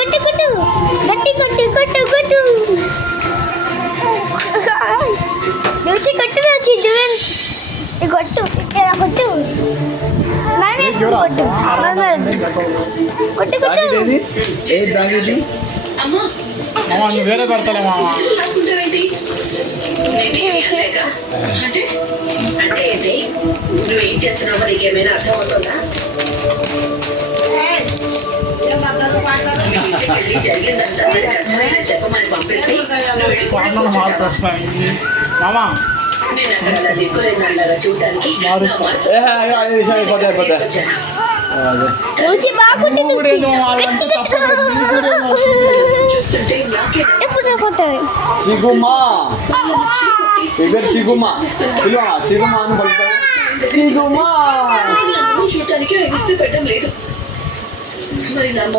కొట్టు కొట్టు గట్టి కొట్టు కొట్టు కొట్టు రుచి కొట్టు రుచి కొట్టు ఇక్కడ కొట్టు మనం వేసుకుని కొట్టు కొట్టు కొట్టు వేరే పడతలే మామ నువ్వేం చేస్తున్నావు నీకేమైనా అర్థం అవుతుందా చెప్పమని పంపిస్తే మామా చూడటానికి రుచి బాగుంది చూస్తుంటే నాకే ఎప్పుడు కొట్టాలి చిగుమా చిగుమా చిగుమా అని పలుకుతారు చిగుమా చూడటానికి ఇష్టపడడం లేదు మరి నా మొహం